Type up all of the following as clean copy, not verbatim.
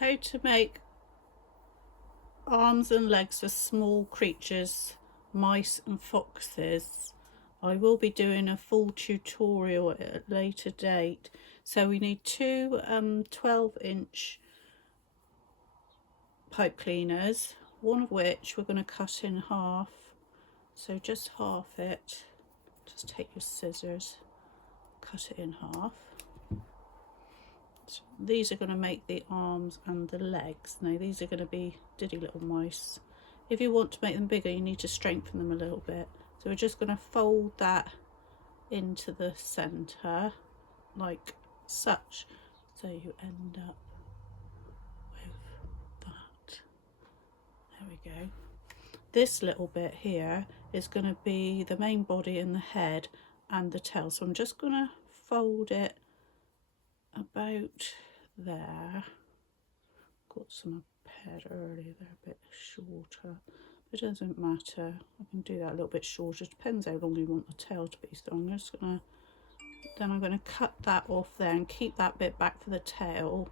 how to make arms and legs for small creatures, mice and foxes. I will be doing a full tutorial at a later date. So we need two 12-inch pipe cleaners, one of which we're going to cut in half. So just half it. Just take your scissors, cut it in half. So these are going to make the arms and the legs. Now these are going to be diddy little mice. If you want to make them bigger, you need to strengthen them a little bit. So we're just going to fold that into the center like such, so you end up with that. There we go. This little bit here is going to be the main body and the head and the tail, so I'm just going to fold it about there. Got some paired earlier, they're a bit shorter. It doesn't matter, I can do that a little bit shorter, it depends how long you want the tail to be. So I'm just gonna, then I'm going to cut that off there and keep that bit back for the tail.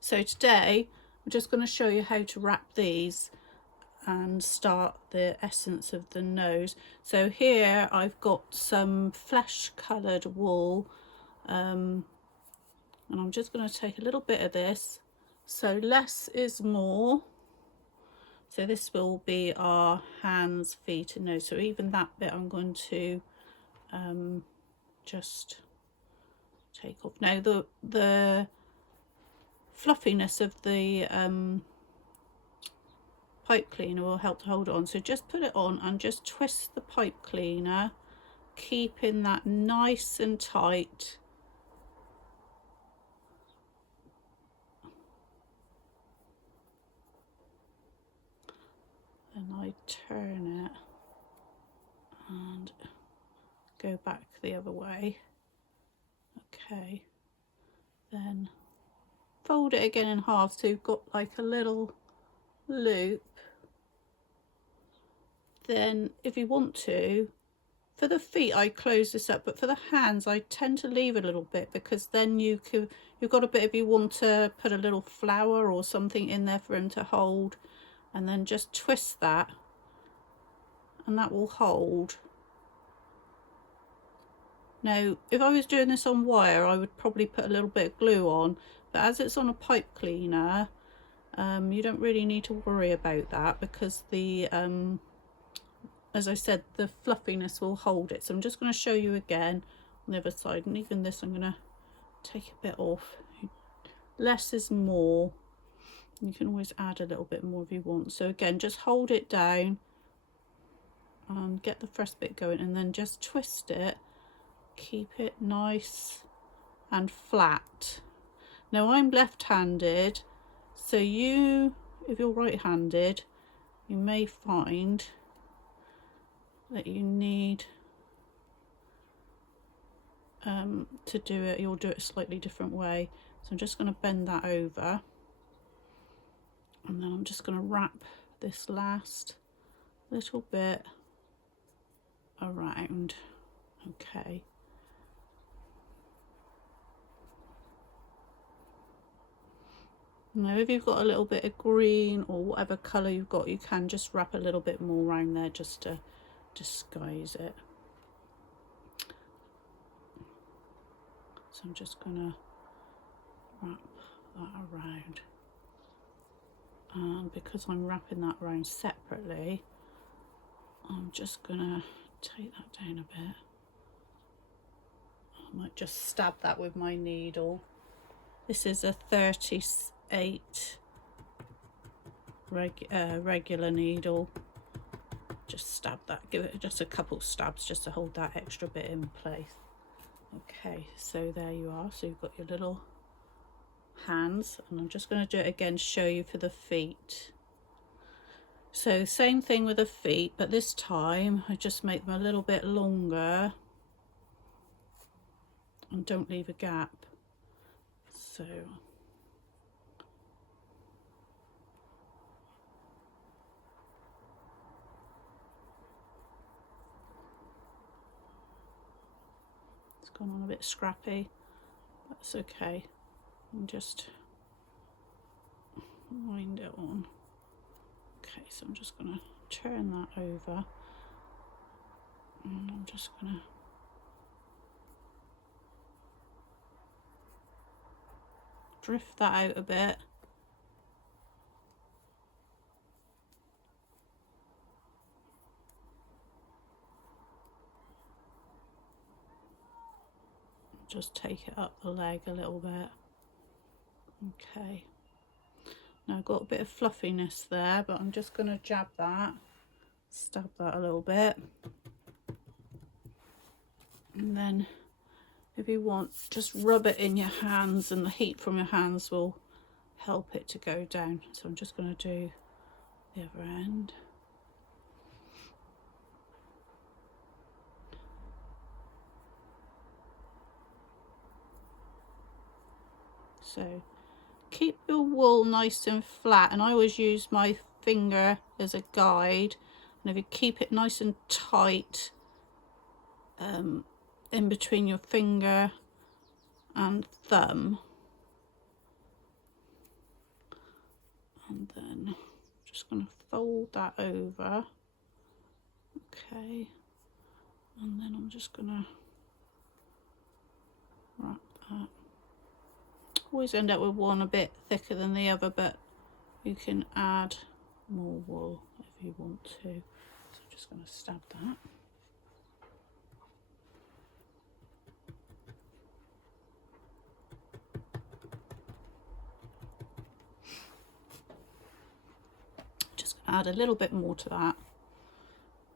So today I'm just going to show you how to wrap these and start the essence of the nose. So here I've got some flesh coloured wool, and I'm just going to take a little bit of this. So less is more. So this will be our hands, feet and nose. So even that bit I'm going to just take off. Now the fluffiness of the pipe cleaner will help to hold it on. So just put it on and just twist the pipe cleaner, keeping that nice and tight. And I turn it and go back the other way. Okay, then fold it again in half so you've got like a little loop. Then if you want to, for the feet I close this up, but for the hands I tend to leave a little bit, because then you've got a bit, if you want to put a little flower or something in there for him to hold, and then just twist that and that will hold. Now if I was doing this on wire I would probably put a little bit of glue on, but as it's on a pipe cleaner you don't really need to worry about that, because the as I said, the fluffiness will hold it. So I'm just going to show you again on the other side, and even this I'm going to take a bit off. Less is more. You can always add a little bit more if you want. So again, just hold it down and get the first bit going, and then just twist it. Keep it nice and flat. Now I'm left-handed, so if you're right-handed, you may find that you need to do it, you'll do it a slightly different way. So I'm just going to bend that over, and then I'm just going to wrap this last little bit around. Okay. Now if you've got a little bit of green or whatever colour you've got, you can just wrap a little bit more around there just to disguise it. So I'm just going to wrap that around, and because I'm wrapping that around separately, I'm just going to take that down a bit. I might just stab that with my needle. This is a 38 regular needle. Just stab that, give it just a couple stabs just to hold that extra bit in place. Okay, so there you are. So you've got your little hands, and I'm just going to do it again to show you for the feet. So same thing with the feet, but this time I just make them a little bit longer and don't leave a gap. So gone on a bit scrappy. That's okay. And just wind it on. Okay, so I'm just going to turn that over, and I'm just going to drift that out a bit. Just take it up the leg a little bit. Okay. Now I've got a bit of fluffiness there, but I'm just going to jab that, stab that a little bit. And then if you want, just rub it in your hands, and the heat from your hands will help it to go down. So I'm just going to do the other end. So keep your wool nice and flat, and I always use my finger as a guide, and if you keep it nice and tight in between your finger and thumb, and then just going to fold that over. Okay, and then I'm just going to wrap that. Always end up with one a bit thicker than the other, but you can add more wool if you want to. So I'm just going to stab that. Just going to add a little bit more to that.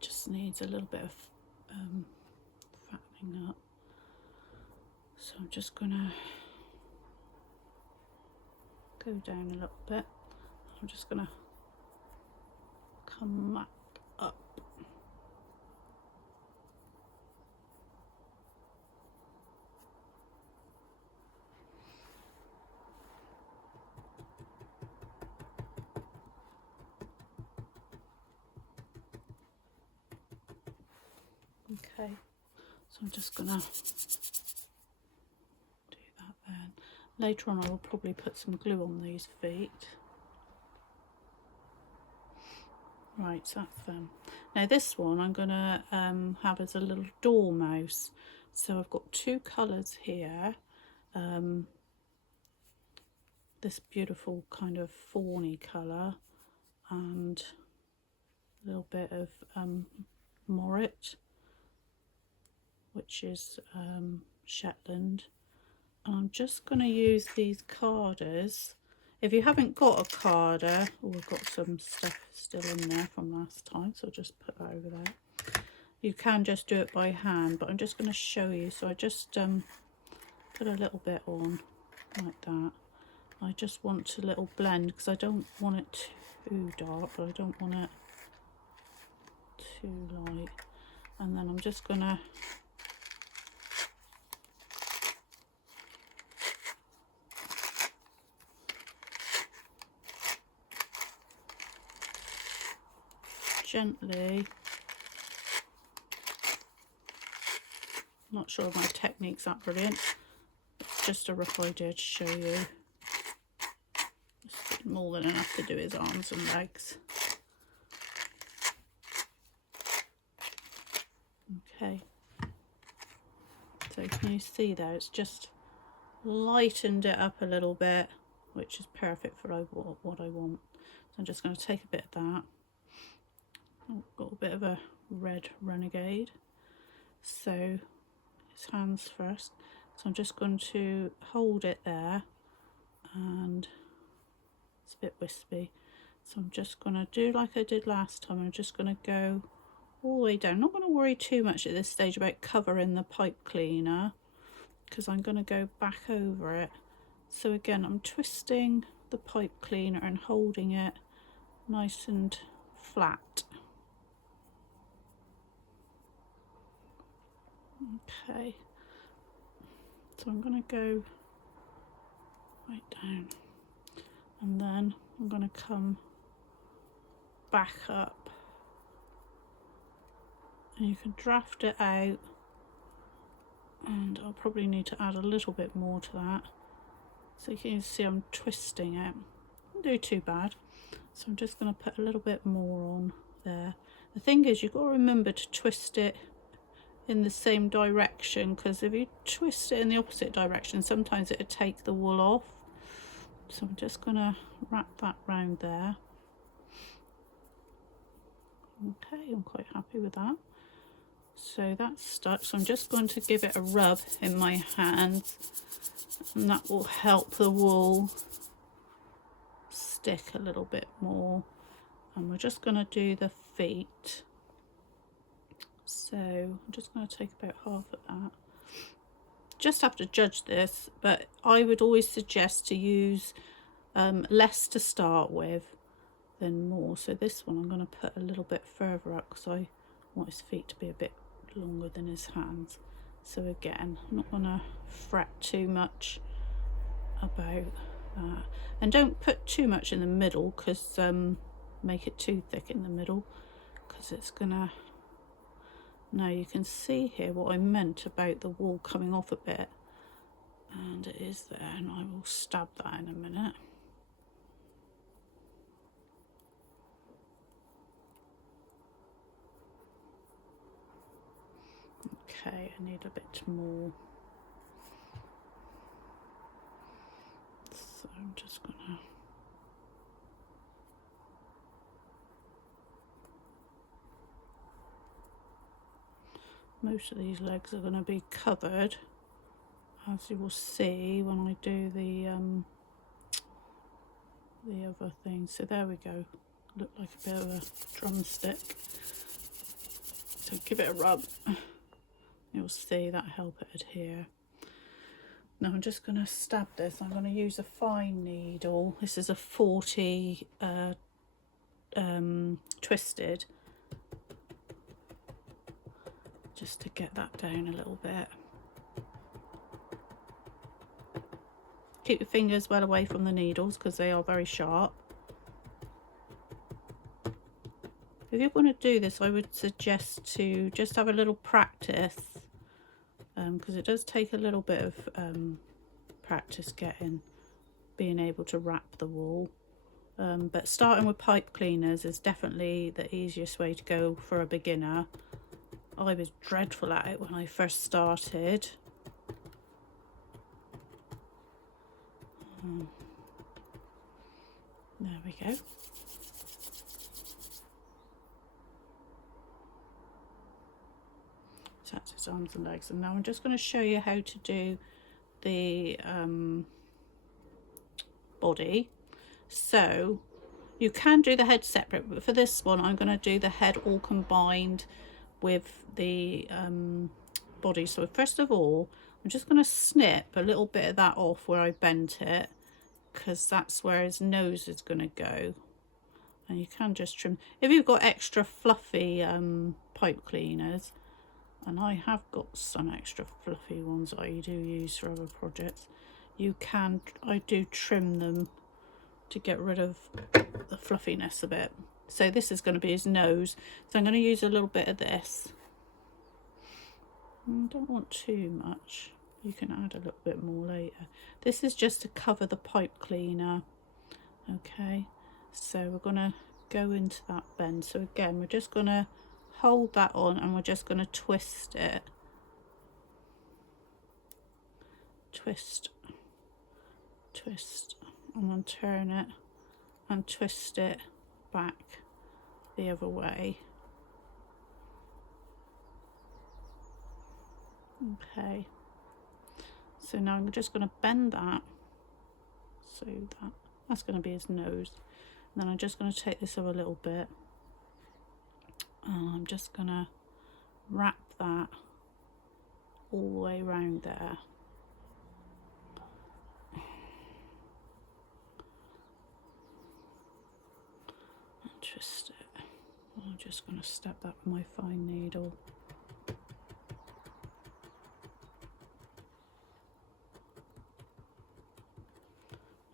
Just needs a little bit of fattening up. So I'm just going to go down a little bit. I'm just going to come back up. Okay, so I'm just going to do that then. Later on I will probably put some glue on these feet. Right, so that's them. Now this one I'm going to have as a little dormouse. So I've got two colours here. This beautiful kind of fawny colour, and a little bit of Morit, which is Shetland. And I'm just going to use these carders. If you haven't got a carder, we've got some stuff still in there from last time, so I'll just put that over there. You can just do it by hand, but I'm just going to show you. So I just put a little bit on like that. I just want a little blend because I don't want it too dark, but I don't want it too light. And then I'm just going to gently, not sure if my technique's that brilliant, it's just a rough idea to show you. It's more than enough to do his arms and legs. Okay, so can you see there, it's just lightened it up a little bit, which is perfect for what I want. So I'm just going to take a bit of that. I've got a bit of a red renegade, so his hands first. So I'm just going to hold it there, and it's a bit wispy, so I'm just going to do like I did last time. I'm just going to go all the way down. I'm not going to worry too much at this stage about covering the pipe cleaner, because I'm going to go back over it. So again, I'm twisting the pipe cleaner and holding it nice and flat. Okay, so I'm going to go right down, and then I'm going to come back up, and you can draft it out And I'll probably need to add a little bit more to that. So you can see I'm twisting it. Don't do too bad. So I'm just going to put a little bit more on there. The thing is, you've got to remember to twist it in the same direction, because if you twist it in the opposite direction, sometimes it'll take the wool off. So I'm just going to wrap that round there. Okay, I'm quite happy with that. So that's stuck, so I'm just going to give it a rub in my hands, and that will help the wool stick a little bit more. And we're just going to do the feet. So I'm just going to take about half of that. Just have to judge this, but I would always suggest to use less to start with than more. So this one I'm going to put a little bit further up because I want his feet to be a bit longer than his hands. So again, I'm not going to fret too much about that. And don't put too much in the middle, because make it too thick in the middle, because it's gonna... Now you can see here what I meant about the wool coming off a bit, and it is there, and I will stab that in a minute. Okay, I need a bit more. So I'm just gonna... Most of these legs are going to be covered, as you will see when I do the other thing. So there we go. Look like a bit of a drumstick. So give it a rub. You'll see that help it adhere. Now I'm just going to stab this. I'm going to use a fine needle. This is a 40 twisted, just to get that down a little bit. Keep your fingers well away from the needles because they are very sharp. If you're going to do this, I would suggest to just have a little practice, because it does take a little bit of practice being able to wrap the wool. But starting with pipe cleaners is definitely the easiest way to go for a beginner. I was dreadful at it when I first started. There we go. So that's his arms and legs. And now I'm just going to show you how to do the body. So you can do the head separate, but for this one I'm going to do the head all combined with the body. So first of all, I'm just going to snip a little bit of that off where I bent it, because that's where his nose is going to go. And you can just trim if you've got extra fluffy pipe cleaners, and I have got some extra fluffy ones that I do use for other projects. I do trim them to get rid of the fluffiness a bit. So this is going to be his nose, so I'm going to use a little bit of this. I don't want too much. You can add a little bit more later. This is just to cover the pipe cleaner. Okay, so we're going to go into that bend. So again, we're just going to hold that on, and we're just going to twist it. Twist, twist, and then turn it and twist it back the other way. Okay, so now I'm just going to bend that, so that's going to be his nose. And then I'm just going to take this over a little bit, and I'm just going to wrap that all the way around there. And twist it. I'm just going to step that with my fine needle.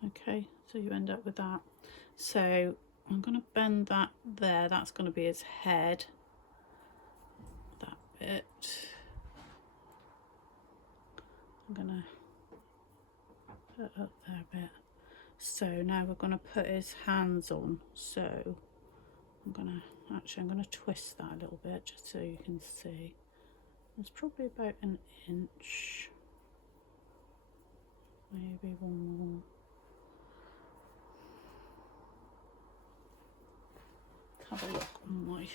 Okay, so you end up with that. So I'm going to bend that there. That's going to be his head. That bit. I'm gonna put up there a bit. So now we're gonna put his hands on. So I'm gonna twist that a little bit just so you can see. It's probably about an inch, maybe one more. Have a look on my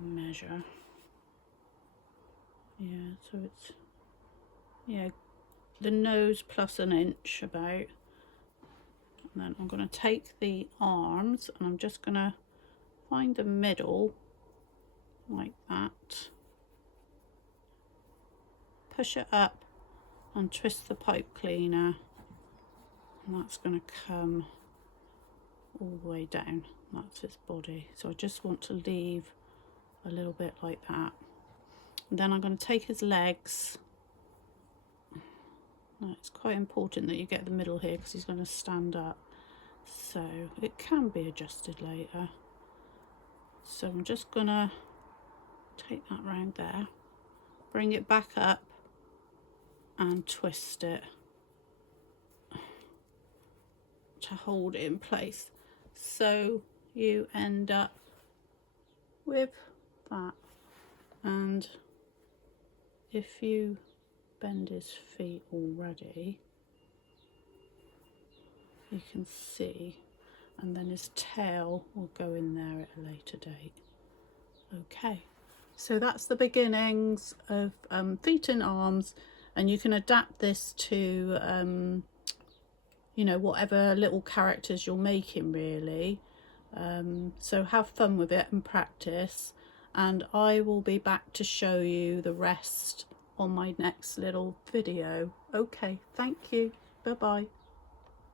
measure. Yeah, so it's, yeah, the nose plus an inch about. And then I'm going to take the arms and I'm just going to find the middle like that, push it up and twist the pipe cleaner, and that's going to come all the way down. That's its body. So I just want to leave a little bit like that. And then I'm going to take his legs. Now, it's quite important that you get the middle here because he's going to stand up. So it can be adjusted later. So I'm just going to take that round there, bring it back up and twist it to hold it in place. So you end up with that. And if you bend his feet already, you can see, and then his tail will go in there at a later date. Okay, so that's the beginnings of feet and arms, and you can adapt this to you know, whatever little characters you're making really. So have fun with it and practice, and I will be back to show you the rest on my next little video. Okay, thank you, bye bye.